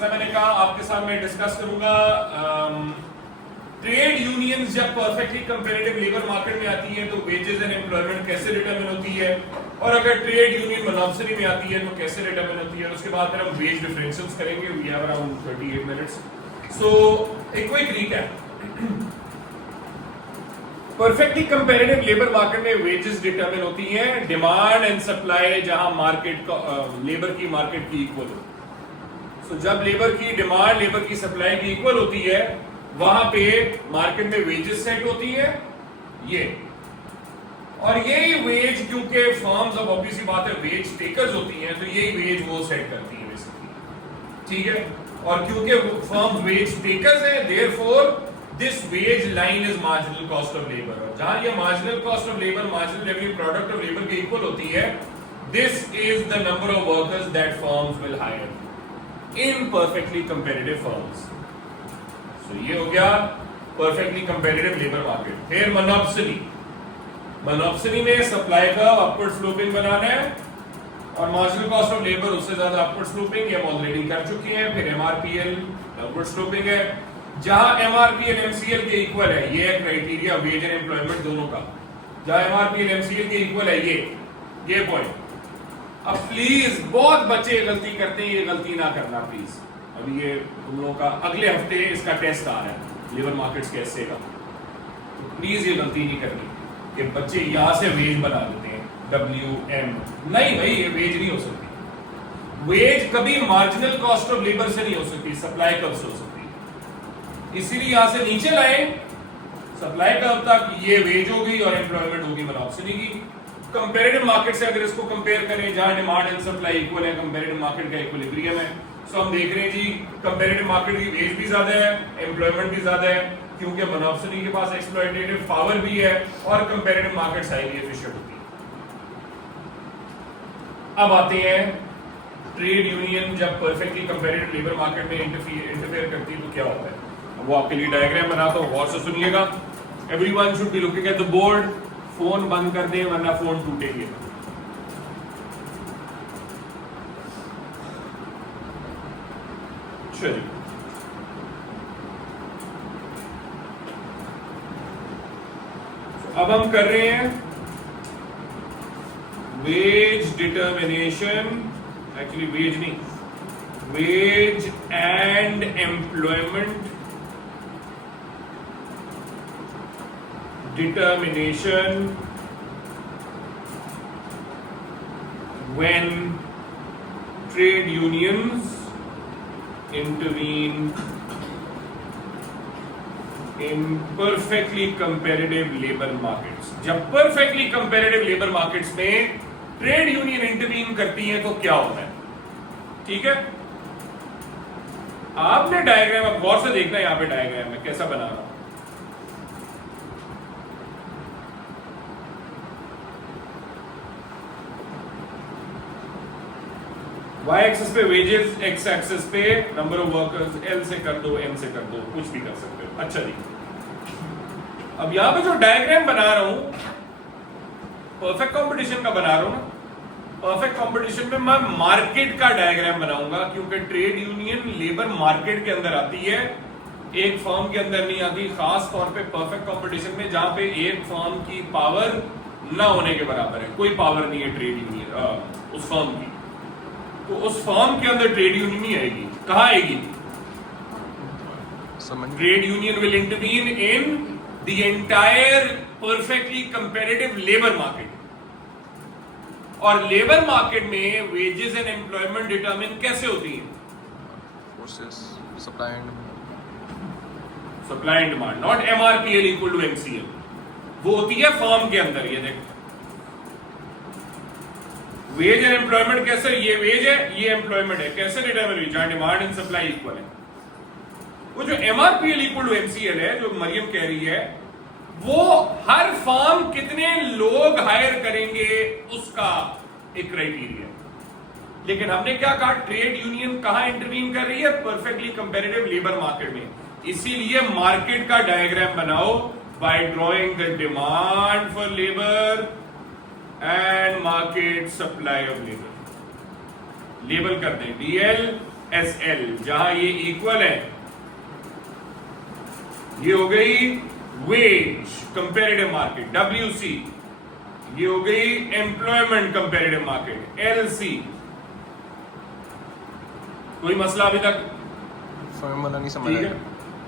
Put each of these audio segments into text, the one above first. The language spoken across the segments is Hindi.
तरह मैंने कहा आपके साथ मैं डिस्कस करूंगा ट्रेड यूनियंस जब परफेक्टली कंपैरेटिव लेबर मार्केट में आती है तो वेजेस एंड एम्प्लॉयमेंट कैसे डिटरमिन होती है, और अगर ट्रेड यूनियन मोनोपोली में आती है तो कैसे डिटरमिन होती है। उसके बाद फिर हम वेज डिफरेंशियल्स करेंगे। We have around 38 minutes. So एक quick recap. Perfectly comparative labour market में वेजेस डिटरमिन होती हैं डिमांड एंड सप्लाई, जहां मार्केट लेबर की मार्केट की इक्वल हो। सो जब लेबर की डिमांड लेबर की सप्लाई की इक्वल होती है वहां पे मार्केट में वेजेस सेट होती है ये, और यही वेज क्योंकि फर्म्स अब ऑब्वियसली बात है वेज टेकर्स होती हैं तो यही वेज वो सेट करती है बेसिकली, ठीक है। और क्योंकि फर्म्स वेज टेकर्स हैं therefore this wage line is marginal cost of labour, और जहां ये marginal cost of labour marginal revenue product of labour के इक्वल होती है, this is the number of workers that firms will hire in perfectly comparative firms. तो ये हो गया परफेक्टली कंपैरेटिव लेबर मार्केट। फिर मोनोपोली। मोनोपोली में सप्लाई का अपवर्ड स्लोपिंग बनाना है और मार्जिनल कॉस्ट ऑफ लेबर उससे ज्यादा अपवर्ड स्लोपिंग, ये हम ऑलरेडी कर चुके हैं। फिर एमआरपीएल अपवर्ड स्लोपिंग है, जहां एमआरपीएल एमसीएल के इक्वल है, ये क्राइटेरिया वेज एंड एम्प्लॉयमेंट दोनों का, जहां एमआरपीएल एमसीएल के इक्वल है ये पॉइंट। अब प्लीज बहुत बच्चे गलती करते हैं, ये गलती ना करना प्लीज। अभी ये तुम लोगों का अगले हफ्ते इसका टेस्ट आ रहा है लेबर मार्केट्स कैसे का, तो प्लीज ये गलती नहीं करनी कि बच्चे यहां से वेज बना देते हैं WM। नहीं भाई, ये वेज नहीं हो सकती। वेज कभी मार्जिनल कॉस्ट ऑफ लेबर से नहीं हो सकती, सप्लाई कर्व से हो सकती। इसीलिए यहां से नीचे लाए सप्लाई कर्व तक, ये वेज हो गई और एम्प्लॉयमेंट होगी मोनोपोली की। कंपैरेटिव मार्केट से अगर इसको कंपेयर करें जहां डिमांड एंड सप्लाई इक्वल है, कंपैरेटिव मार्केट का इक्विलिब्रियम है, तो हम देख रहे हैं जी कंपैरेटिव मार्केट की वेज भी ज्यादा है, एम्प्लॉयमेंट भी ज्यादा है, क्योंकि मोनोपोली के पास एक्सप्लॉयटेटिव पावर भी है और कंपैरेटिव मार्केट हाईली एफिशिएंट होती है। अब आते हैं ट्रेड यूनियन जब परफेक्टली कंपैरेटिव लेबर मार्केट में इंटरफेयर करती है तो क्या होता है। वो आपके लिए डायग्राम बनाता हूं, गौर से सुनिएगा। Everyone should be looking at the board. Phone बंद कर दें वरना फोन टूटेंगे। चलिए, अब हम कर रहे हैं वेज डिटर्मिनेशन, एक्चुअली वेज नहीं, wage and employment determination when trade unions intervene in perfectly competitive labor markets। जब perfectly competitive labor markets में ट्रेड यूनियन इंटरवीन करती है तो क्या होता है, ठीक है। आपने डायग्राम अब गौर से देखना है, यहां पे डायग्राम में कैसा बना रहा हूं। वाई एक्सिस पे वेजेस, एक्स एक्सिस पे नंबर ऑफ वर्कर्स, एल से कर दो, एम से कर दो, कुछ भी कर सकते हो। अच्छा जी, अब यहां पे जो डायग्राम बना रहा हूं परफेक्ट कंपटीशन का बना रहा हूं ना। परफेक्ट कंपटीशन में मैं मार्केट का डायग्राम बनाऊंगा, क्योंकि ट्रेड यूनियन लेबर मार्केट के अंदर आती है, एक फर्म के अंदर नहीं आती। खास तौर पे परफेक्ट कंपटीशन में जहां पे एक फर्म की पावर ना होने के बराबर है, कोई पावर नहीं है ट्रेड यूनियन उस फर्म की, तो उस फर्म के अंदर ट्रेड यूनियन नहीं आएगी। कहां आएगी? Trade union will intervene in the entire perfectly comparative labour market, और लेबर मार्केट में वेजेस एंड एम्प्लॉयमेंट डिटरमिन कैसे होती है? Supply and demand, not MRPL equal to MCL. वो होती है फर्म के अंदर। ये देखो वेज एंड एम्प्लॉयमेंट कैसे, ये वेज है ये एम्प्लॉयमेंट है, कैसे डिटरमिन हुई? जहां डिमांड एंड सप्लाई इक्वल है। वो जो एमआरपीएल इक्वल टू एमसीएल है, जो मरियम कह रही है, वो हर फर्म कितने लोग हायर करेंगे उसका एक क्राइटेरिया। लेकिन हमने क्या कहा, ट्रेड यूनियन कहां इंटरवीन कर रही है? परफेक्टली कंपैरेटिव लेबर मार्केट में। इसीलिए मार्केट का डायग्राम बनाओ bye drawing the demand for labour and market supply of labour. Label कर दें DL, SL, जहां ये इक्वल है, ये हो गई वेज कंपेरेटिव मार्केट WC, ये हो गई एम्प्लॉयमेंट कंपेरेटिव मार्केट LC। कोई मसला अभी तक फर्म वाला नहीं समझ आया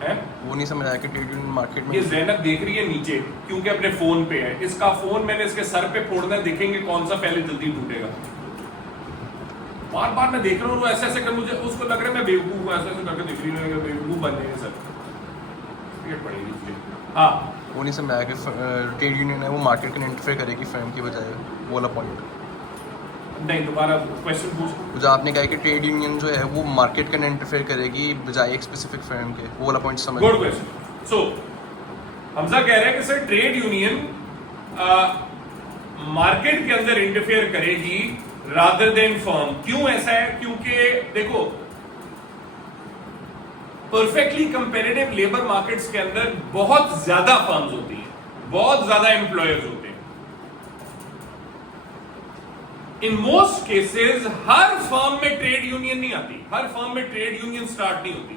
है? वो नहीं समझ आया कि ट्रेड यूनियन मार्केट में ये ज़ैनब देख रही है नीचे क्योंकि अपने फोन पे है, इसका फोन मैंने इसके सर पे फोड़ना है, देखेंगे कौन सा पहले जल्दी टूटेगा। बार बार मैं देख रहा हूँ ऐसे ऐसे कर, मुझे उसको लग रहा है मैं बेवकूफ हूँ, ऐसे ऐसे करके दिख रही है, बेवकूफ बन जाएंगे सर, पड़ेगी इसलिए। हाँ, वो नहीं समझ आया कि ट्रेड यूनियन है वो मार्केट में इंटरफेयर करेगी फर्म की बजाय, वो वाला पॉइंट। नहीं, दोबारा क्वेश्चन पूछ। जो आपने कहा कि ट्रेड यूनियन जो है वो मार्केट के इंटरफेयर करेगी बजाय एक स्पेसिफिक फर्म के, वो वाला पॉइंट समझ। Good question. सो हमजा कह रहे हैं कि सर ट्रेड यूनियन मार्केट के अंदर इंटरफेयर करेगी रादर देन फर्म। क्यों ऐसा है? क्योंकि देखो परफेक्टली कंपेरेटिव लेबर मार्केट्स के अंदर बहुत ज्यादा फर्म्स होती हैं, बहुत ज्यादा एम्प्लॉयर्स होते हैं। In most cases her firm में ट्रेड यूनियन नहीं आती, हर फर्म में ट्रेड यूनियन स्टार्ट नहीं होती।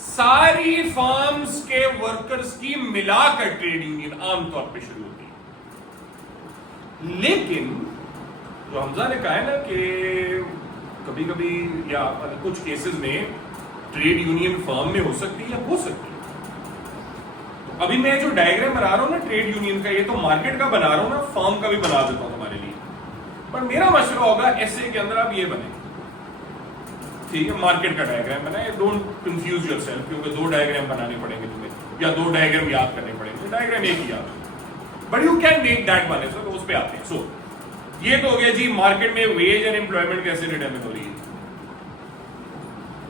सारी फर्म्स के वर्कर्स की मिलाकर ट्रेड यूनियन आमतौर पे शुरू होती है। लेकिन जो हमजा ने कहा है ना कि कभी कभी या कुछ केसेस में ट्रेड यूनियन फर्म में हो सकती है या हो सकती है, तो अभी मैं जो डायग्राम बना रहा हूं ना ट्रेड यूनियन का, ये तो मार्केट का बना रहा हूं ना, फर्म का भी बना देता हूं तुम्हारे लिए। पर मेरा मशवरा होगा ऐसे के अंदर आप ये बने, ठीक है, मार्केट का डायग्राम बनाए। डोंट कंफ्यूज योरसेल्फ, क्योंकि दो डायग्राम बनाने पड़ेंगे तुम्हें या दो डायग्राम याद करने पड़ेंगे, डायग्राम एक ही याद, but you can make that one. तो उस पे आते हैं। सो ये तो हो गया जी मार्केट में वेज एंड एम्प्लॉयमेंट कैसे डिटरमिन हो रही है।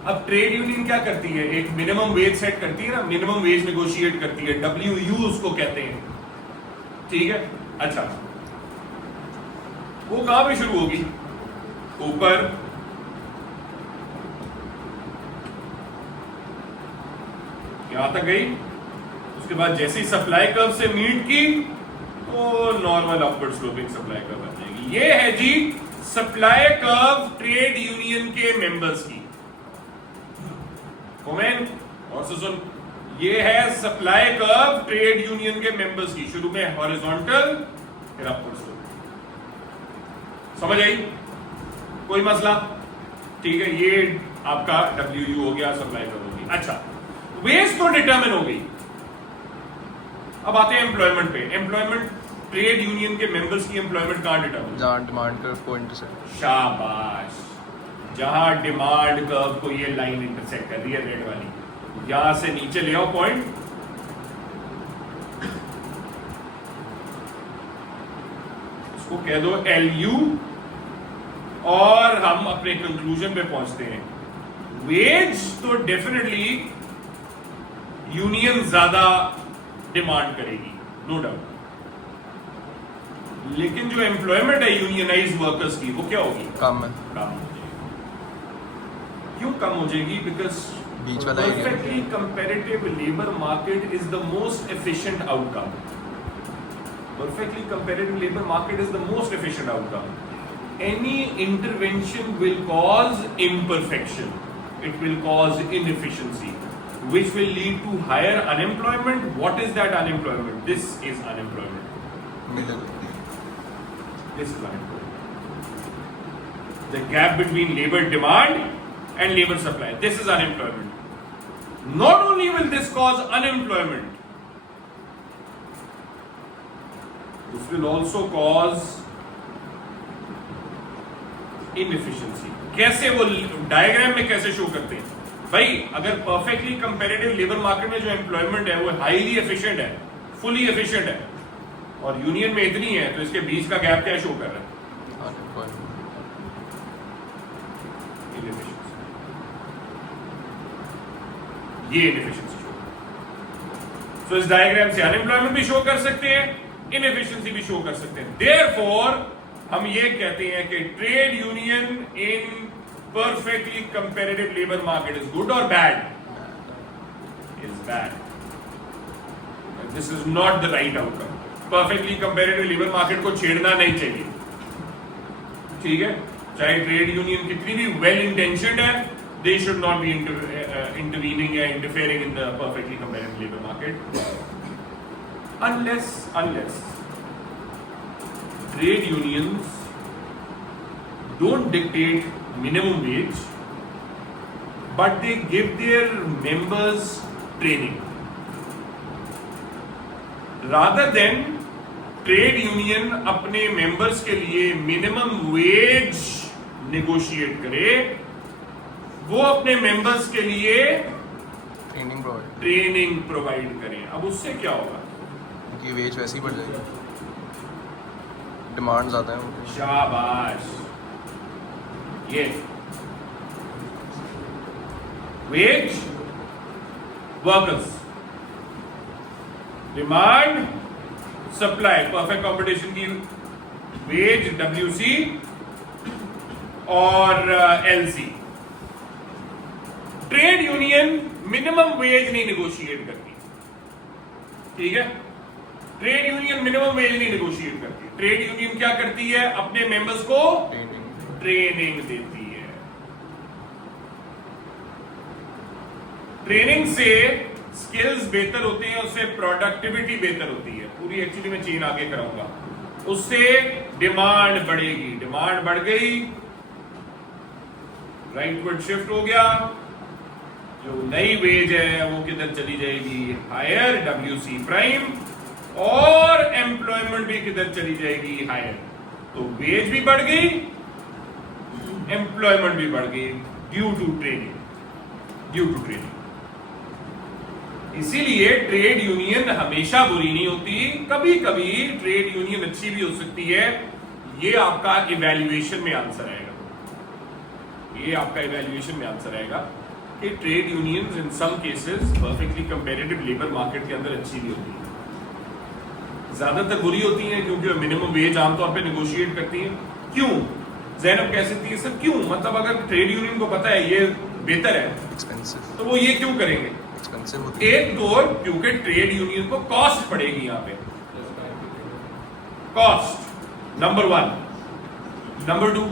अब ट्रेड यूनियन क्या करती है? एक मिनिमम वेज सेट करती है ना, मिनिमम वेज नेगोशिएट करती है, WU उसको कहते हैं, ठीक है। अच्छा, वो कहां पे शुरू होगी? ऊपर, यहां तक गई, उसके बाद जैसे ही सप्लाई कर्व से मीट की तो normal upward sloping supply curve बन जाएगी। ये है जी सप्लाई कर्व ट्रेड यूनियन के मेंबर्स की। कमेंट और से सुन, ये है सप्लाई कर्व ट्रेड यूनियन के मेंबर्स की। शुरू में हॉरिजॉन्टल, फिर अपवर्ड स्लोपिंग। समझ आई? कोई मसला? ठीक है, ये आपका WU हो गया, सप्लाई कर्व होगी। अच्छा, वेज तो डिटरमिन हो गई। अब आते हैं एम्प्लॉयमेंट पे। एम्प्लॉयमेंट ट्रेड यूनियन के मेंबर्स की एम्प्लॉयमेंट कहां डिटरमिन? जहां डिमांड कर्व को इंटरसेक्ट। शाबाश, जहां डिमांड कर्व को ये लाइन इंटरसेक्ट कर रही है रेड वाली, यहां से नीचे ले आओ पॉइंट, इसको कह दो LU, और हम अपने कंक्लूजन पे पहुंचते हैं। वेज तो डेफिनेटली यूनियन ज्यादा डिमांड करेगी, नो डाउट, लेकिन जो एम्प्लॉयमेंट है यूनियनाइज्ड वर्कर्स की वो क्या होगी? कम है। कम हो जाएगी। क्यों कम हो जाएगी? बिकॉज बीच वाला perfectly comparative labour market is the most efficient outcome. Perfectly competitive labor market is the most efficient outcome. Any intervention will cause imperfection. It will cause inefficiency, which will lead to higher unemployment. What is that unemployment? This is unemployment. Middle. This is unemployment. The gap between labor demand and labor supply. This is unemployment. Not only will this cause unemployment, this will also cause inefficiency. कैसे? वो डायग्राम में कैसे शो करते हैं भाई? अगर परफेक्टली कंपेरेटिव लेबर मार्केट में जो एम्प्लॉयमेंट है वो हाईली एफिशिएंट है, फुली एफिशिएंट है, और यूनियन में इतनी है, तो इसके बीच का गैप क्या शो कर रहा है? ये इनएफिशिएंसी शो। तो इस डायग्राम से अनएम्प्लॉयमेंट भी शो कर सकते हैं, इनएफिशिएंसी भी शो कर सकते हैं। देयरफॉर हम ये कहते हैं कि trade union in perfectly comparative labour market is good और bad? Is bad. This is not the right outcome. Perfectly comparative labour market को छेड़ना नहीं चाहिए, ठीक है। चाहे ट्रेड यूनियन कितनी भी वेल इंटेंशन्ड है, they should not be intervening या interfering in the perfectly comparative labour market unless trade unions don't dictate minimum wage, but they give their members training. Rather than trade union अपने members के लिए minimum wage negotiate करे, वो अपने members के लिए ट्रेनिंग प्रोवाइड करें। अब उससे क्या होगा? उनकी वेज वैसे ही बढ़ जाएगी, डिमांड ज़्यादा है उनकी। शाबाश, ये veg workers, demand supply, perfect competition की वेज WC और LC। Trade union minimum wage नहीं नेगोशिएट करती, ठीक है? ट्रेड यूनियन मिनिमम वेज नहीं नेगोशिएट करती। ट्रेड यूनियन क्या करती है? अपने मेंबर्स को ट्रेनिंग देती है। ट्रेनिंग से स्किल्स बेहतर होते हैं, उससे प्रोडक्टिविटी बेहतर होती है। पूरी एक्चुअली मैं चेन आगे कराऊंगा। उससे डिमांड बढ़ेगी, डिमांड बढ़ गई, राइटवर्ड शिफ्ट हो गया, जो नई वेज है वो किधर चली जाएगी? हायर WC प्राइम, और एम्प्लॉयमेंट भी किधर चली जाएगी? हायर। तो वेज भी बढ़ गई, एम्प्लॉयमेंट भी बढ़ गई ड्यू टू ट्रेनिंग। इसीलिए ट्रेड यूनियन हमेशा बुरी नहीं होती, कभी कभी ट्रेड यूनियन अच्छी भी हो सकती है। ये आपका इवैल्यूएशन में आंसर आएगा, ये आपका इवैल्यूएशन में आंसर आएगा कि trade unions in some cases perfectly comparative labour market के अंदर अच्छी भी होती है। ज्यादातर बुरी होती हैं क्योंकि मिनिमम वेज आमतौर पे नेगोशिएट करती हैं। क्यों? ज़ैनब कह सकती है सर क्यों? मतलब अगर ट्रेड यूनियन को पता है ये बेहतर है, एक्सपेंसिव, तो वो ये क्यों करेंगे? एक्सपेंसिव होती है। एक तो क्योंकि ट्रेड यूनियन को कॉस्ट पड़ेगी यहाँ पे, कॉस्ट नंबर 1। नंबर 2,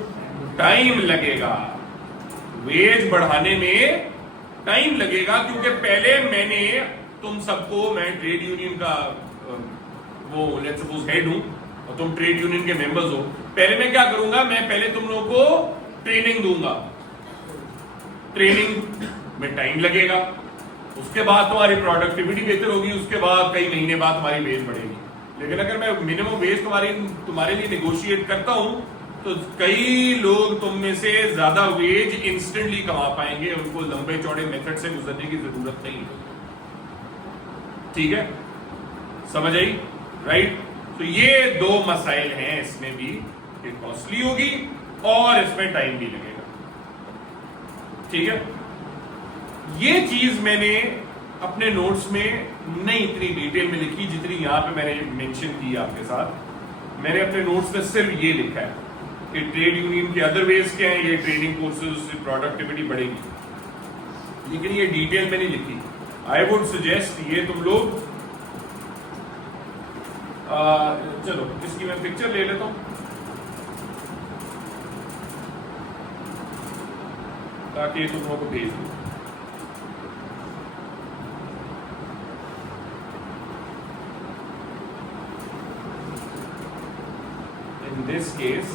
टाइम लगेगा, वेज बढ़ाने में टाइम लगेगा, क्योंकि पहले मैंने तुम सबको, मैं ट्रेड यूनियन का वो लेट्स सपोज हेड हूं और तुम ट्रेड यूनियन के मेंबर्स हो, पहले मैं क्या करूंगा? मैं पहले तुम लोगों को ट्रेनिंग दूंगा, ट्रेनिंग में टाइम लगेगा, उसके बाद तुम्हारी प्रोडक्टिविटी बेहतर होगी, उसके बाद कई महीने बाद तुम्हारी वेज बढ़ेगी। लेकिन अगर मैं मिनिमम वेज तुम्हारे लिए नेगोशिएट करता हूं तो कई लोग तुम में से ज्यादा वेज इंस्टेंटली कमा पाएंगे, उनको लंबे चौड़े मेथड से गुजरने की जरूरत नहीं है। ठीक है, समझ आई? राइट? तो ये 2 मसाइल हैं इसमें भी, कि कॉस्टली होगी और इसमें टाइम भी लगेगा। ठीक है, ये चीज मैंने अपने नोट्स में नहीं इतनी डिटेल में लिखी जितनी यहां पे मैंने मेंशन की आपके साथ। मैंने अपने नोट्स में सिर्फ ये लिखा है कि ट्रेड यूनियन के अदर वेज क्या है, ये ट्रेनिंग कोर्सेज से प्रोडक्टिविटी बढ़ेगी, लेकिन ये डिटेल में नहीं लिखी। आई वुड सजेस्ट ये तुम लोग चलो इसकी मैं पिक्चर ले लेता हूं ताकि तुम लोगों को भेज दूं। In this case,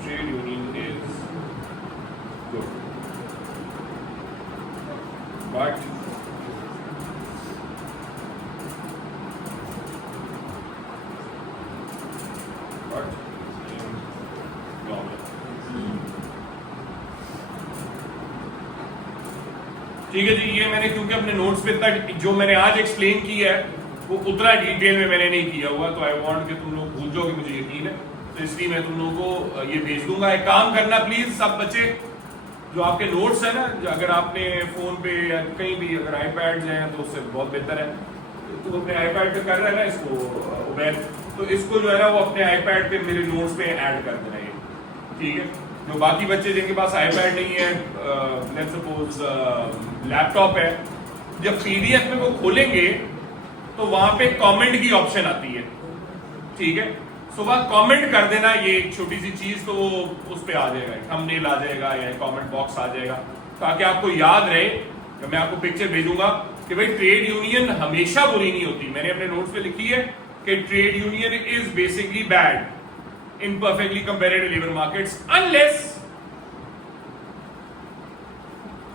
trade union is good, but ठीक है जी, ये मैंने क्योंकि अपने नोट्स पे इतना जो मैंने आज एक्सप्लेन किया है वो उतना डिटेल में मैंने नहीं किया हुआ, तो आई वांट कि तुम लोग भूल जाओ कि मुझे यकीन है, तो इसलिए मैं तुम लोगों को ये भेज दूंगा। एक काम करना प्लीज सब बच्चे, जो आपके नोट्स है ना, अगर आपने फोन पे या कहीं भी अगर आईपैड्स हैं तो उससे बहुत बेहतर है, तो अपने आईपैड पे कर रहा है ना इसको उबैद, तो इसको जो है ना वो अपने आईपैड पे मेरे नोट्स पे ऐड कर देना है। ठीक है, जो बाकी बच्चे जिनके पास आईपैड नहीं है, लेट्स सपोज लैपटॉप है, जब पीडीएफ में वो खोलेंगे तो वहां पे कमेंट की ऑप्शन आती है। ठीक है, सो बस कमेंट कर देना ये एक छोटी सी चीज, तो वो उस पे आ जाएगा, थंबनेल आ जाएगा या कमेंट बॉक्स आ जाएगा, ताकि आपको याद रहे कि मैं आपको पिक्चर भेजूंगा कि भाई ट्रेड यूनियन हमेशा बुरी नहीं होती। मैंने अपने नोट्स पे लिखी है कि trade union is basically bad in perfectly comparative labour markets unless,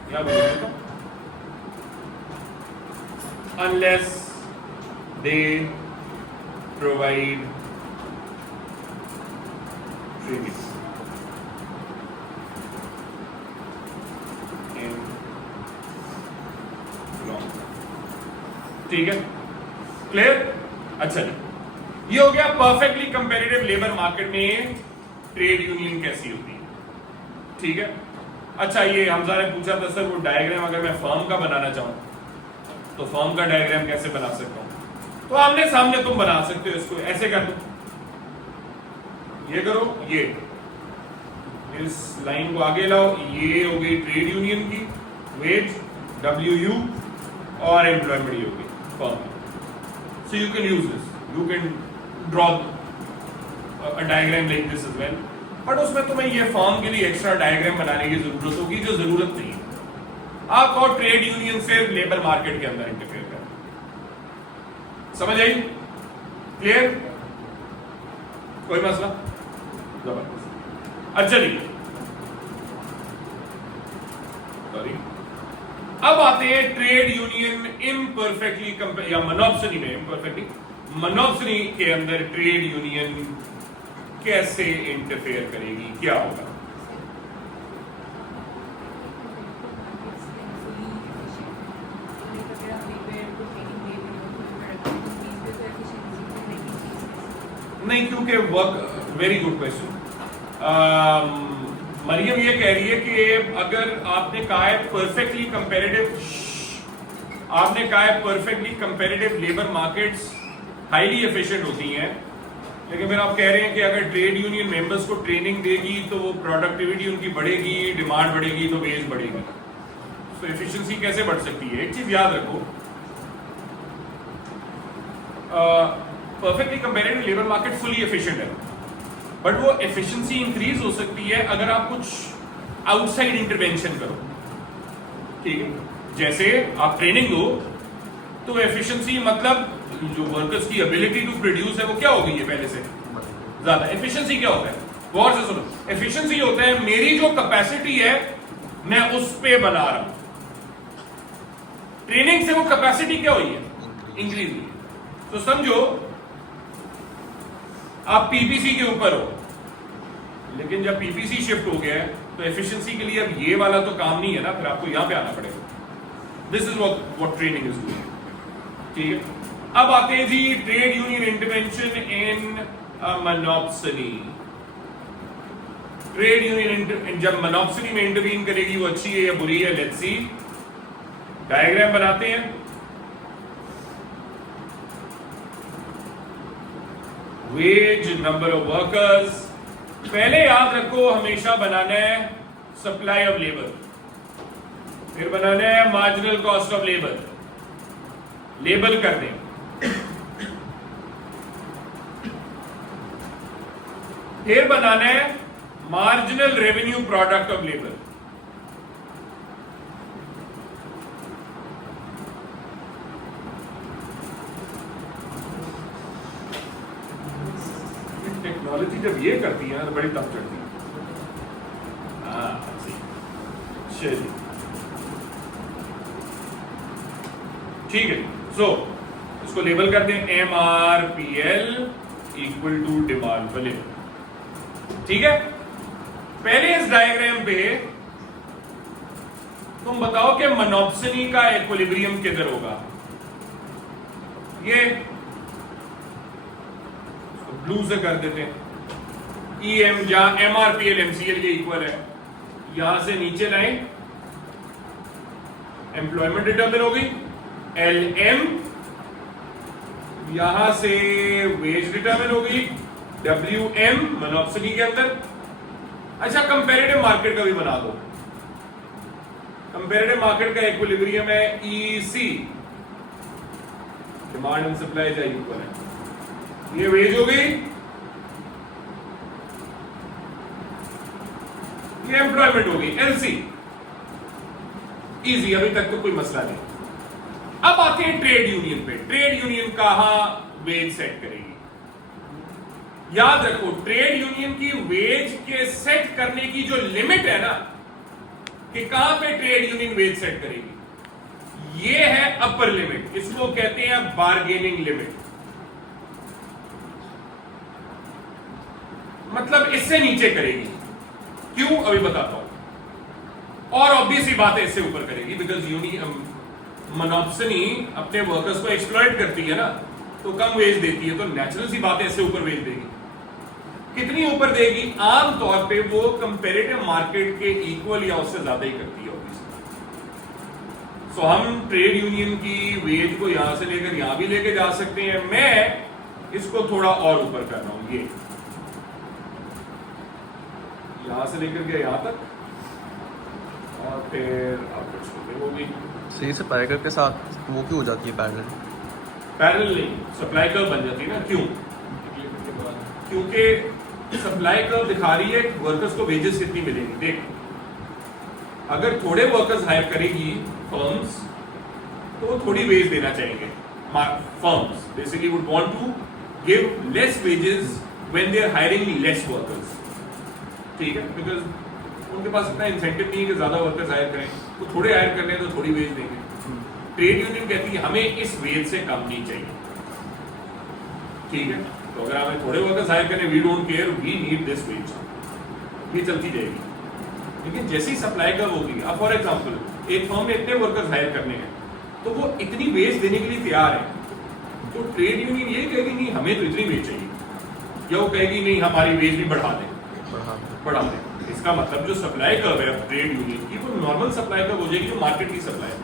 क्या बोलूं, unless they provide training in long term। ठीक है, क्लियर? अच्छा जी, ये हो गया परफेक्टली कंपेरेटिव लेबर मार्केट में ट्रेड यूनियन कैसी होती है। ठीक है, अच्छा ये हमजा ने पूछा था सर वो डायग्राम अगर मैं फर्म का बनाना चाहूं तो फर्म का डायग्राम कैसे बना सकता हूं? तो आमने सामने तुम बना सकते हो इसको, ऐसे कर दो, ये करो, ये इस लाइन को आगे लाओ, ये हो गई ट्रेड यूनियन की वेज WU और एम्प्लॉयमेंट ये हो गई firm. So you can use this, you can draw a diagram like this as well, but उसमें तुम्हें ये फर्म के लिए एक्स्ट्रा डायग्राम बनाने की जरूरत होगी जो जरूरत नहीं है। आप और ट्रेड यूनियन से लेबर मार्केट के अंदर इंटरफेयर करें। समझ आई? क्लियर? कोई मसला? जबरदस्त। अच्छा जी, सॉरी, अब आते हैं ट्रेड यूनियन इम्परफेक्टली या मोनोपोली में, इम्परफेक्टली मोनोपोली के अंदर ट्रेड यूनियन कैसे इंटरफेयर करेगी, क्या होगा? नहीं, क्योंकि work, very good question. Mariam ये कह रही है कि अगर आपने कहा है परफेक्टली कंपेरेटिव, आपने कहा है perfectly comparative labour markets highly efficient होती हैं, लेकिन फिर आप कह रहे हैं कि अगर ट्रेड यूनियन मेंबर्स को ट्रेनिंग देगी तो वो प्रोडक्टिविटी उनकी बढ़ेगी, डिमांड बढ़ेगी तो वेज बढ़ेगी, तो एफिशिएंसी कैसे बढ़ सकती है? एक चीज याद रखो, perfectly comparative labour market fully efficient है, बट वो एफिशिएंसी इंक्रीज हो सकती है अगर आप कुछ आउटसाइड इंटरवेंशन करो। ठीक है, जैसे आप ट्रेनिंग दो तो एफिशिएंसी मतलब जो वर्कर्स की एबिलिटी टू प्रोड्यूस है वो क्या हो गई है पहले से ज्यादा। एफिशिएंसी क्या होता है? गौर से सुनो, एफिशिएंसी होता है मेरी जो कैपेसिटी है मैं उस पे बना रहा हूं, ट्रेनिंग से वो कैपेसिटी क्या हुई है? इंक्रीज हुई है। तो समझो आप पीपीसी के ऊपर हो, लेकिन जब पीपीसी शिफ्ट हो गया है तो एफिशिएंसी के लिए अब ये वाला तो काम नहीं है ना, फिर आपको यहां पे आना पड़ेगा। This is what training is doing. ठीक है, अब आते हैं जी trade union intervention in monopoly. Trade union जब मोनोपोली में इंटरवीन करेगी वो अच्छी है या बुरी है? लेट्स सी, डायग्राम बनाते हैं। वेज, नंबर ऑफ वर्कर्स, पहले याद रखो हमेशा बनाना है सप्लाई ऑफ लेबर, फिर बनाना है marginal cost of labour, label कर दें, फिर बनाना है marginal revenue product of labour. Technology जब ये करती है ना तो बड़ी टफ चढ़ती है। चलिए ठीक है, सो इसको लेबल कर दें MRPL इक्वल टू डिमांड पर लेबर। ठीक है, पहले इस डायग्राम पे तुम बताओ कि मोनोपोली का इक्विलिब्रियम किधर होगा। ये ब्लू से कर देते हैं, EM जहां MRPL MCL के इक्वल है, यहां से नीचे लाइन एम्प्लॉयमेंट डिटरमिन होगी, LM यहां से वेज डिटरमिन होगी, WM मोनोपोली के अंदर। अच्छा, कंपैरेटिव मार्केट का भी बना दो। कंपैरेटिव मार्केट का इक्विलिब्रियम है EC, डिमांड एंड सप्लाई का इक्वल है, ये वेज हो गई, ये एम्प्लॉयमेंट हो गई, एलसी इजी, अभी तक तो कोई मसला नहीं। अब आते हैं ट्रेड यूनियन पे। ट्रेड यूनियन कहां वेज सेट करेगी? याद रखो, ट्रेड यूनियन की वेज के सेट करने की जो लिमिट है ना, कि कहां पे ट्रेड यूनियन वेज सेट करेगी, ये है अपर लिमिट। इसको कहते हैं बार्गेनिंग लिमिट। मतलब इससे नीचे करेगी। क्यों, अभी बताता हूं। और ऑब्वियस ही बात है, इससे ऊपर करेगी, बिकॉज मोनोपोली अपने वर्कर्स को एक्सप्लॉइट करती है ना, तो कम वेज देती है, तो नेचुरल सी बात है इससे ऊपर वेज देगी। कितनी ऊपर देगी? आमतौर पे वो कंपेरेटिव मार्केट के इक्वल या उससे ज्यादा ही करती है ऑब्वियसली। सो हम ट्रेड यूनियन की वेज को यहां से लेकर यहां भी लेके जा सकते हैं। मैं इसको थोड़ा और ऊपर कर रहा हूं, ये यहां से लेकर के यहां तक, और फिर आपको छोटे होगी। सही सप्लाई कर्व के साथ वो क्यों हो जाती है पैरेलल? पैरेलल नहीं, सप्लाई कर्व बन जाती है ना। क्यों? क्योंकि सप्लाई कर्व दिखा रही है वर्कर्स को वेजेस कितनी मिलेगी। देख, अगर थोड़े वर्कर्स हायर करेगी फर्म्स, तो वो थोड़ी वेज देना चाहेंगे। Firms basically would want to give less wages when they are hiring less workers. ठीक है, बिकॉज उनके पास इतना इंसेंटिव नहीं है कि ज्यादा वर्कर्स हायर करें, तो थोड़े हायर कर लें तो थोड़ी वेज देंगे। ट्रेड यूनियन कहती है हमें इस वेज से कम नहीं चाहिए। ठीक है, तो अगर हमें थोड़े वर्कर्स हायर करें, we don't care, we need this wage, ये चलती जाएगी। लेकिन जैसी सप्लाई कर्व होगी, अब फॉर एग्जांपल एक फर्म में इतने वर्कर्स हायर करने हैं, तो वो इतनी वेज देने के लिए तैयार है, तो ट्रेड यूनियन ये कहेगी नहीं हमें तो इतनी वेज चाहिए, या वो कहेगी नहीं हमारी वेज भी बढ़ा दें। इसका मतलब जो सप्लाई कर्व है ट्रेड यूनियन की, वो नॉर्मल सप्लाई कर्व हो जाएगी जो मार्केट की सप्लाई है।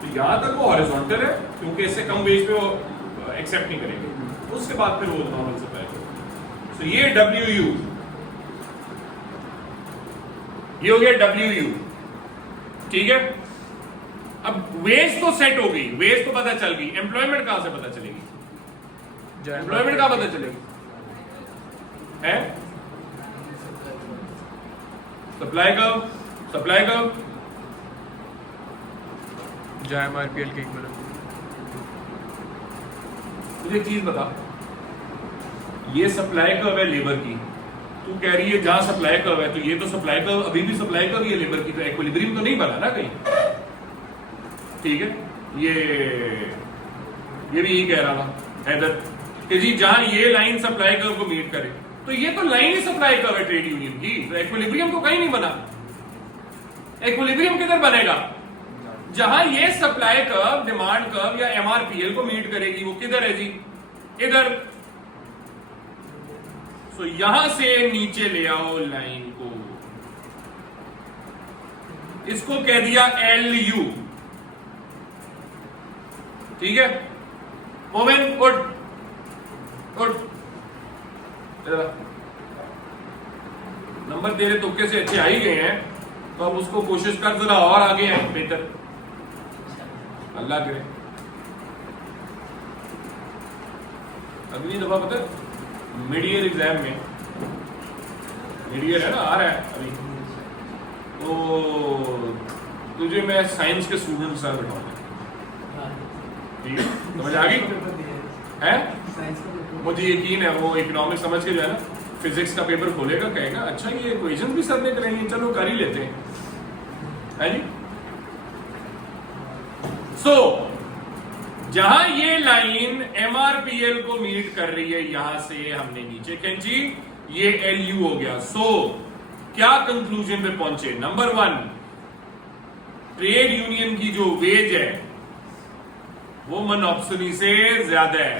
तो यहां तक वो हॉरिजॉन्टल है, क्योंकि इससे कम वेज पे वो एक्सेप्ट नहीं करेंगे। उसके बाद फिर वो नॉर्मल सप्लाई कर्व। तो ये WU, ये हो गया WU। ठीक है, अब वेज तो सेट हो गई, वेज तो पता चल गई। एम्प्लॉयमेंट कहां से पता चलेगी? एम्प्लॉयमेंट कहां पता चलेगी? है सप्लाई कर्व, सप्लाई कर्व जो MRPL के इक्वल। मुझे एक चीज बता, ये सप्लाई कर्व है लेबर की, तू कह रही है जहां सप्लाई कर्व है, तो ये तो सप्लाई कर्व अभी भी सप्लाई कर्व ही है लेबर की, तो इक्विलिब्रियम तो नहीं बना ना कहीं। ठीक है, ये भी यही कह रहा था हैदर कि जी जहां ये लाइन सप्लाई कर्व को मीट करे, तो ये तो लाइन ही सप्लाई कर्व है ट्रेड यूनियन की, तो इक्विलिब्रियम तो कहीं नहीं बना। इक्विलिब्रियम किधर बनेगा? जहां ये सप्लाई कर्व डिमांड कर्व या MRPL को मीट करेगी। वो किधर है जी? इधर। सो यहां से नीचे ले आओ लाइन को, इसको कह दिया LU। ठीक है, ओवेन उठ उठ, नंबर तेरे तुक्के से अच्छे आ ही गए हैं, तो अब उसको कोशिश कर जरा और आगे है बेहतर, अल्लाह करे। अगली दफा पता मिड ईयर एग्जाम में, मिड ईयर है ना, आ रहा है अभी, तो तुझे मैं साइंस के स्टूडेंट के साथ बैठाऊंगा। ठीक है, समझ आ गई है? मुझे यकीन है वो इकोनॉमिक्स समझ के जो है ना, फिजिक्स का पेपर खोलेगा, कहेगा अच्छा ये इक्वेशन भी सर ने कराई, चलो कर ही लेते हैं, है जी। सो जहां ये लाइन MRPL को मीट कर रही है, यहां से हमने नीचे खींची, ये LU हो गया। सो क्या कंक्लूजन पे पहुंचे? नंबर 1, ट्रेड यूनियन की जो वेज है वो मोनोपोली से ज्यादा है,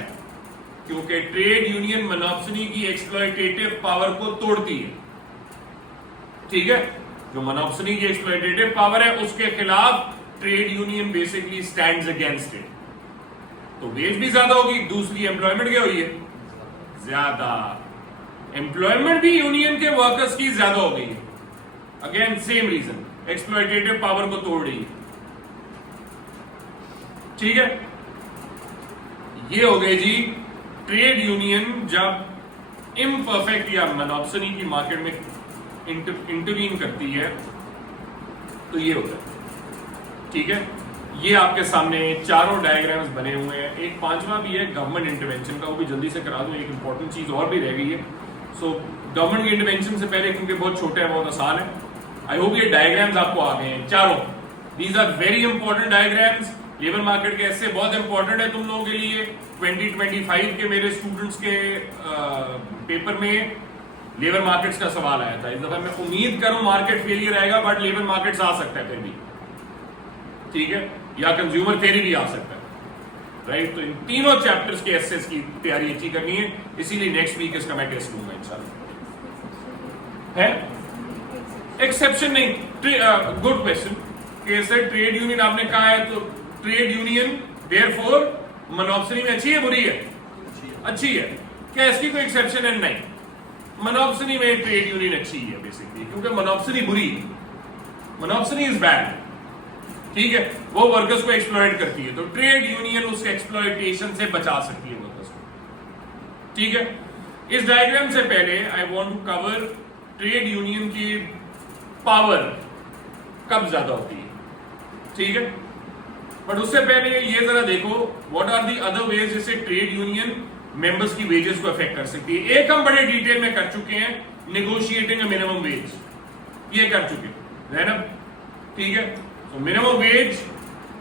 क्योंकि ट्रेड यूनियन मोनोपोली की एक्सप्लॉयटेटिव पावर को तोड़ती है। ठीक है, जो मोनोपोली की एक्सप्लॉयटेटिव पावर है उसके खिलाफ trade union basically stands against it. तो वेज भी ज्यादा होगी, दूसरी एम्प्लॉयमेंट क्या हुई है? ज्यादा। एम्प्लॉयमेंट भी यूनियन के वर्कर्स की ज्यादा हो गई है, again same reason, exploitative power को तोड़ रही है। ठीक है, ये हो गए जी ट्रेड यूनियन जब इम्परफेक्ट या मोनोपोली की मार्केट में इंटरवीन करती है तो ये होता है, ठीक है। ये आपके सामने चारों डायग्राम्स बने हुए हैं। एक पांचवा भी है गवर्नमेंट इंटरवेंशन का, वो भी जल्दी से करा दूं, एक इंपॉर्टेंट चीज और भी रह गई है। सो गवर्नमेंट के इंटरवेंशन से पहले, क्योंकि बहुत छोटे हैं, बहुत आसान है, आई होप ये डायग्राम्स आपको आ गए हैं चारों। These are very important diagrams. Labour market के ऐसे बहुत इंपॉर्टेंट है तुम लोगों के लिए। 2025 के मेरे स्टूडेंट्स के पेपर में लेबर मार्केट्स का सवाल आया था। इस दफा मैं उम्मीद करूं मार्केट फेलियर आएगा, बट लेबर मार्केट्स आ सकता है फिर भी, ठीक है, या कंज्यूमर थ्योरी भी आ सकता है, राइट। तो इन तीनों चैप्टर्स के एसएस की तैयारी अच्छी करनी है, इसीलिए नेक्स्ट वीक इसका मैं टेस्ट लूंगा इंशाल्लाह। है एक्सेप्शन नहीं, गुड क्वेश्चन। कैसे ट्रेड यूनियन आपने कहा है, तो ट्रेड यूनियन देयरफॉर मोनोपोली में अच्छी है बुरी है? अच्छी है। क्या इसकी कोई एक्सेप्शन है? नहीं, मोनोपोली में ट्रेड यूनियन अच्छी है बेसिकली, क्योंकि मोनोपोली बुरी है, मोनोपोली इज बैड, ठीक है। वो वर्कर्स को एक्सप्लॉइट करती है, तो ट्रेड यूनियन उस एक्सप्लॉइटेशन से बचा सकती है वर्कर्स को, ठीक है। इस डायग्राम से पहले I want to cover trade union की पावर कब ज्यादा होती है, ठीक है। बट उससे पहले ये जरा देखो what are the other wage जिससे ट्रेड यूनियन मेंबर्स की वेजेस को अफेक्ट कर सकती है। एक हम बड़े डिटेल में कर चुके हैं, नेगोशिएटिंग अ मिनिमम वेज, ये कर चुके हैं ना, ठीक है। तो मिनिमम वेज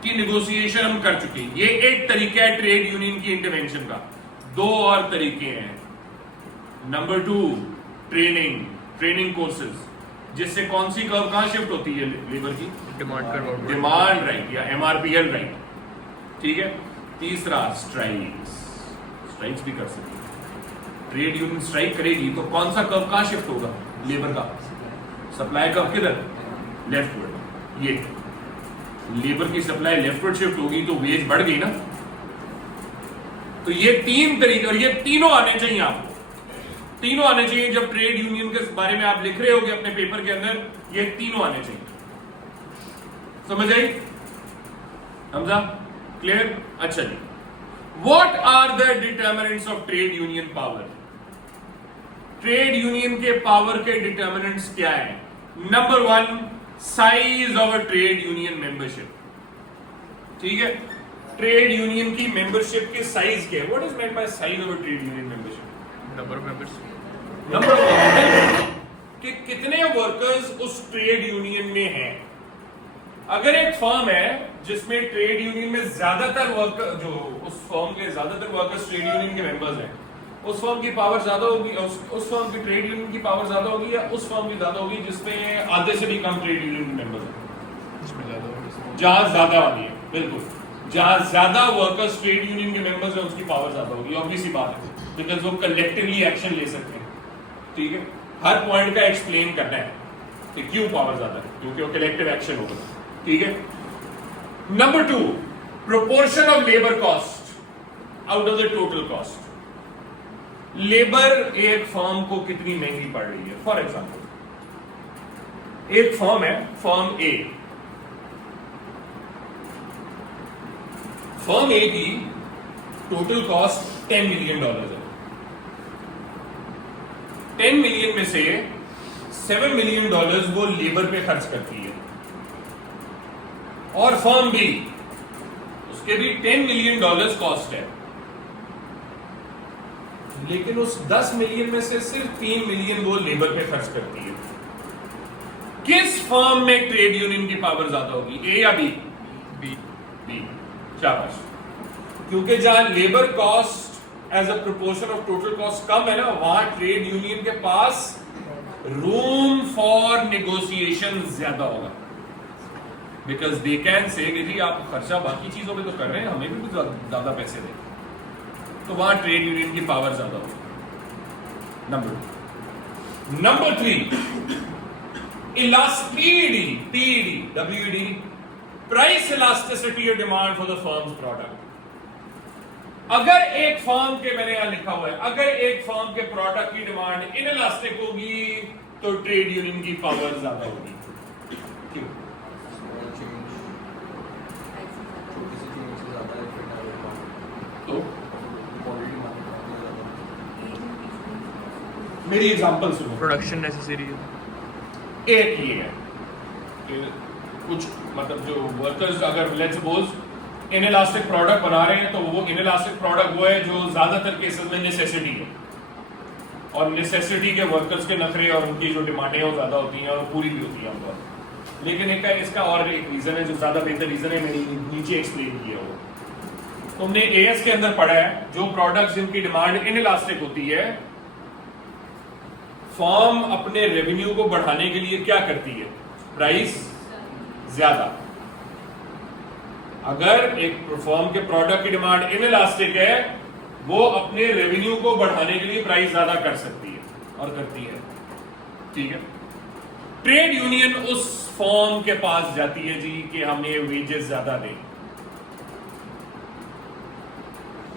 की नेगोशिएशन हम कर चुके हैं। ये एक तरीका है ट्रेड यूनियन की इंटरवेंशन का। दो और तरीके हैं। नंबर 2, ट्रेनिंग कोर्सेज, जिससे कौन सी कर्व कहां शिफ्ट होती है लेबर की? डिमांड राइट या एमआरपीएल राइट, ठीक है। तीसरा स्ट्राइक्स भी कर सकती है। ट्रेड यूनियन स्ट्राइक करेगी तो कौन सा कर्व कहां शिफ्ट होगा लेबर का? सप्लाई कर्व किधर? लेफ्टवर्ड। ये लेबर की सप्लाई लेफ्टवर्ड शिफ्ट होगी तो वेज बढ़ गई ना। तो ये 3 तरीके, और ये तीनों आने चाहिए आपको, तीनों आने चाहिए। जब ट्रेड यूनियन के बारे में आप लिख रहे होगे अपने पेपर के अंदर, ये तीनों आने चाहिए। समझ आई? समझा? क्लियर? अच्छा जी। What are the determinants of trade union power? Trade union के पावर के डिटर्मिनेंट्स क्या है? Number 1, size of a trade union membership, ठीक है। ट्रेड यूनियन की मेंबरशिप की साइज क्या है? What is meant by size of a trade union membership? Number of members, number of workers, कि कितने वर्कर्स उस ट्रेड यूनियन में हैं। अगर एक फर्म है जिसमें ट्रेड यूनियन में ज्यादातर वर्कर, जो उस फर्म के ज्यादातर वर्कर्स ट्रेड यूनियन के मेंबर्स हैं, उस फर्म की पावर ज्यादा होगी, उस फर्म की ट्रेड यूनियन की पावर ज्यादा होगी, या उस फर्म की ज्यादा होगी जिसमें आधे से भी कम ट्रेड यूनियन के मेंबर्स हैं? इसमें ज्यादा होगा। जहां ज्यादा वाली है, बिल्कुल, जहां ज्यादा वर्कर्स ट्रेड यूनियन के मेंबर्स हैं उसकी पावर ज्यादा होगी। ऑब्वियस सी बात है, बिकॉज वो कलेक्टिवली एक्शन ले सकते हैं, ठीक है। हर पॉइंट का एक्सप्लेन करना है कि क्यों पावर ज्यादा है, क्योंकि वो कलेक्टिव एक्शन होगा, ठीक है। Number 2, proportion of labour cost out of the total cost. Labour एक फर्म को कितनी महंगी पड़ रही है? फॉर एग्जाम्पल, एक फर्म है, फर्म ए। फर्म ए की टोटल कॉस्ट $10 मिलियन है। 10 मिलियन में से $7 मिलियन वो लेबर पे खर्च करती है, और फर्म बी, उसके भी $10 मिलियन कॉस्ट है, लेकिन उस 10 मिलियन में से सिर्फ 3 मिलियन वो लेबर पे खर्च करती है। किस फर्म में ट्रेड यूनियन की पावर ज्यादा होगी, ए या बी? बी। शाबाश। क्योंकि जहां labour cost as a proportion of total cost कम है ना, वहां ट्रेड यूनियन के पास रूम फॉर नेगोशिएशन ज्यादा होगा, बिकॉज दे कैन से कि जी आप खर्चा बाकी चीजों में तो कर रहे हैं, हमें भी कुछ ज्यादा पैसे दें, तो वहां ट्रेड यूनियन की पावर ज्यादा होगी। Number 3, elasticity, WED, price elasticity of demand for the firms product. अगर एक फर्म के, मैंने यहां लिखा हुआ है, अगर एक फर्म के प्रोडक्ट की डिमांड इनइलास्टिक होगी तो ट्रेड यूनियन की पावर ज्यादा होगी। क्यों? तो मेरी एग्जांपल सुनो। प्रोडक्शन नेसेसरी है। एक ये है कि कुछ मतलब जो वर्कर्स अगर लेट्स सपोज इनइलास्टिक प्रोडक्ट बना रहे हैं तो वो इनइलास्टिक प्रोडक्ट वो है जो ज्यादातर केसेस में नेसेसिटी है, और नेसेसिटी के वर्कर्स के नखरे और उनकी जो डिमांडें वो ज्यादा होती हैं और पूरी भी होती हैं आमतौर पर। लेकिन इसका और एक रीजन है जो ज्यादा बेहतर रीजन है, मैंने नीचे एक्सप्लेन किया वो तुमने एएस के अंदर पढ़ा है। जो प्रोडक्ट्स जिनकी डिमांड इनइलास्टिक होती है, फर्म अपने रेवेन्यू को बढ़ाने के लिए क्या करती है? प्राइस ज्यादा। अगर एक फर्म के प्रोडक्ट की डिमांड इनइलास्टिक है, वो अपने रेवेन्यू को बढ़ाने के लिए प्राइस ज्यादा कर सकती है और करती है, ठीक है। ट्रेड यूनियन उस फर्म के पास जाती है जी कि हमें वेजेस ज्यादा दें।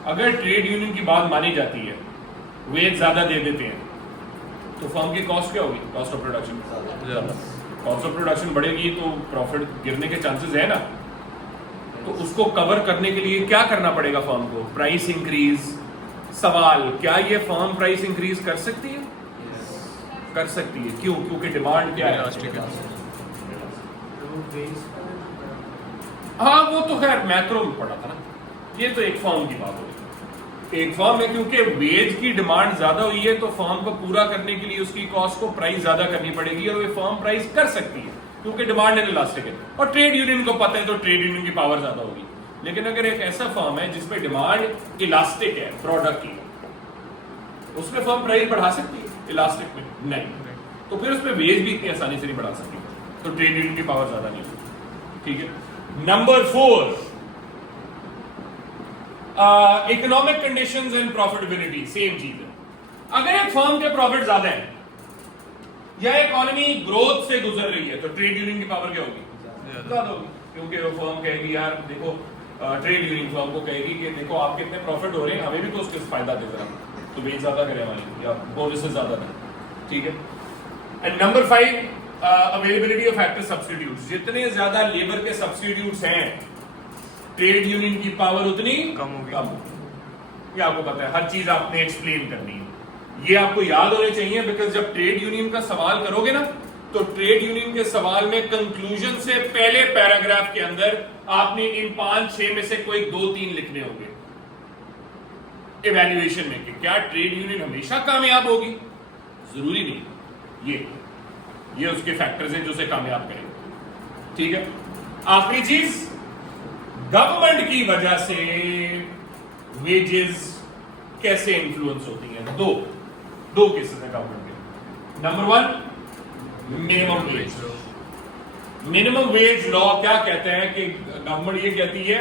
अगर ट्रेड यूनियन की बात मानी जाती है, वेज ज्यादा दे देते हैं, तो फर्म की कॉस्ट क्या होगी? Cost of production. Cost of production बढ़ेगी तो प्रॉफिट गिरने के चांसेस है ना। तो उसको कवर करने के लिए क्या करना पड़ेगा फर्म को? Price increase. सवाल, क्या ये फर्म प्राइस इंक्रीज कर सकती है? कर सकती है। क्यों? क्योंकि डिमांड क्या है? हाँ, वो तो खैर मैक्रो में पड़ा था ना, ये तो एक फर्म की बात होगी। एक फर्म में क्योंकि वेज की डिमांड ज्यादा हुई है तो फर्म को पूरा करने के लिए उसकी कॉस्ट को प्राइस ज्यादा करनी पड़ेगी, और वो फर्म प्राइस कर सकती है क्योंकि डिमांड इनइलास्टिक है। और ट्रेड यूनियन को पता है तो ट्रेड यूनियन की पावर ज्यादा होगी। लेकिन अगर एक ऐसा फर्म है जिसमें डिमांड इलास्टिक है प्रोडक्ट की, उसमें फर्म प्राइस बढ़ा सकती है? इलास्टिक में नहीं, तो फिर उसमें वेज भी इतनी आसानी से नहीं बढ़ा सकती, तो ट्रेड यूनियन की पावर ज्यादा नहीं होगी, ठीक है। Number 4, economic conditions and profitability. Same चीज है। अगर एक फर्म के प्रॉफिट ज्यादा है या इकोनॉमी ग्रोथ से गुजर रही है, तो ट्रेड यूनियन की पावर क्या होगी? ज्यादा होगी, क्योंकि वो फर्म कहेगी यार देखो, ट्रेड यूनियन फर्म को कहेगी कि देखो आपके इतने प्रॉफिट हो रहे हैं, हमें भी तो उसके फायदा दे रहा है, तो वेज ज्यादा करें हमारी या बोनस ज्यादा दें, ठीक है। And number 5, availability of factor substitutes. जितने ज्यादा लेबर के सब्स्टिट्यूट्स हैं, ट्रेड यूनियन की पावर उतनी कम होगी। ये आपको पता है, हर चीज आपने एक्सप्लेन करनी है, ये आपको याद होने चाहिए। बिकॉज जब ट्रेड यूनियन का सवाल करोगे ना, तो ट्रेड यूनियन के सवाल में कंक्लूजन से पहले पैराग्राफ के अंदर आपने इन 5-6 में से कोई 2-3 लिखने होंगे इवैल्यूएशन में कि क्या ट्रेड यूनियन हमेशा कामयाब होगी? जरूरी नहीं। ये उसके फैक्टर्स हैं जो उसे कामयाब करेंगे, ठीक है। आखिरी चीज, गवर्नमेंट की वजह से वेजेस कैसे इन्फ्लुएंस होती हैं? दो केसेस हैं गवर्नमेंट के। Number 1, minimum wage. Minimum wage law क्या कहते हैं कि गवर्नमेंट ये कहती है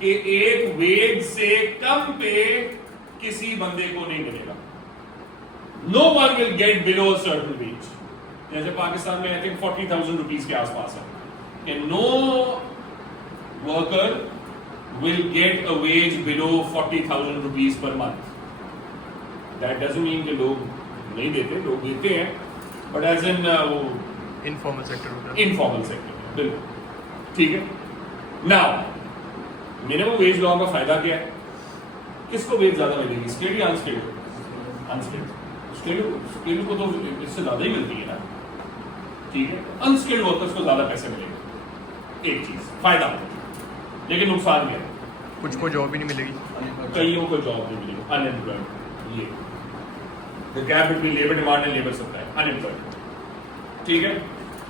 कि एक वेज से कम पे किसी बंदे को नहीं मिलेगा। No one will get below certain wage. जैसे पाकिस्तान में आई थिंक 40,000 रुपीज के आसपास है कि no worker will get a wage below 40,000 rupees per month. That doesn't mean कि लोग नहीं देते, लोग देते हैं, but as in वो इनफॉर्मल सेक्टर होता है। इनफॉर्मल सेक्टर, बिल्कुल, ठीक है। नाउ मिनिमम वेज लॉ का फायदा क्या है? किसको वेज ज्यादा मिलेगी? स्किल्ड या अनस्किल्ड? अनस्किल्ड। स्किल्ड को तो इससे ज्यादा ही मिलती है ना, ठीक है। अनस्किल्ड वर्कर्स को ज्यादा पैसे मिलेंगे, एक चीज फायदा। लेकिन नुकसान क्या है? कुछ को जॉब ही नहीं मिलेगी, कईयों को जॉब नहीं मिलेगी, अनएम्प्लॉयड। ये the gap between labour demand and labour supply, unemployed, ठीक है।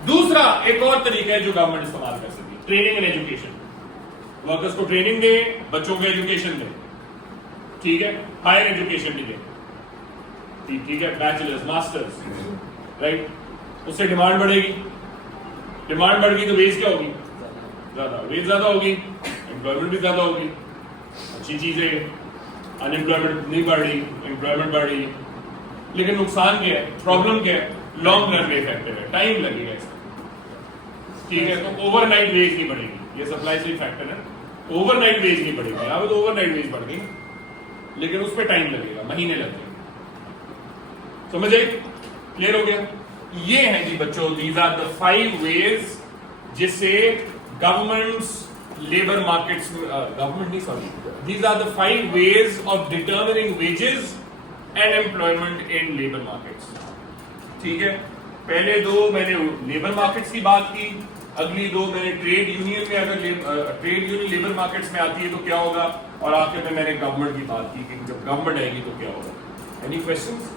दूसरा एक और तरीका है जो गवर्नमेंट इस्तेमाल कर सकती है, ट्रेनिंग एंड एजुकेशन। वर्कर्स को ट्रेनिंग दे, बच्चों को एजुकेशन दे, ठीक है। हायर एजुकेशन भी दे, ठीक है, बैचलर्स, मास्टर्स, राइट। उससे डिमांड बढ़ेगी, डिमांड बढ़ गई तो वेज क्या होगी? ज्यादा। वेज ज्यादा होगी, एम्प्लॉयमेंट भी ज्यादा होगी, अच्छी चीज है। अनएम्प्लॉयमेंट नहीं बढ़ रही, एम्प्लॉयमेंट बढ़ रही, लेकिन नुकसान क्या है? प्रॉब्लम क्या है? लॉन्ग रन में फैक्टर है, टाइम लगेगा इसका, ठीक है। तो ओवरनाइट वेज नहीं बढ़ेगी, ये सप्लाई साइड फैक्टर है। ओवरनाइट वेज नहीं बढ़ेगी, यहाँ पे तो ओवरनाइट वेज बढ़ गई, लेकिन उस पर टाइम लगेगा, महीने लगेंगे। समझ आए? क्लियर हो गया? ये है जी बच्चों, दीज आर द 5 वेज जिससे गवर्नमेंट्स लेबर मार्केट्स, गवर्नमेंट नहीं sorry, these are the 5 ways of determining wages and employment in labour markets, ठीक है। पहले दो मैंने लेबर मार्केट्स की बात की, अगली दो मैंने ट्रेड यूनियन में, अगर ट्रेड यूनियन लेबर मार्केट्स में आती है तो क्या होगा, और आखिर में मैंने गवर्नमेंट की बात की कि जब गवर्नमेंट आएगी तो क्या होगा। Any questions?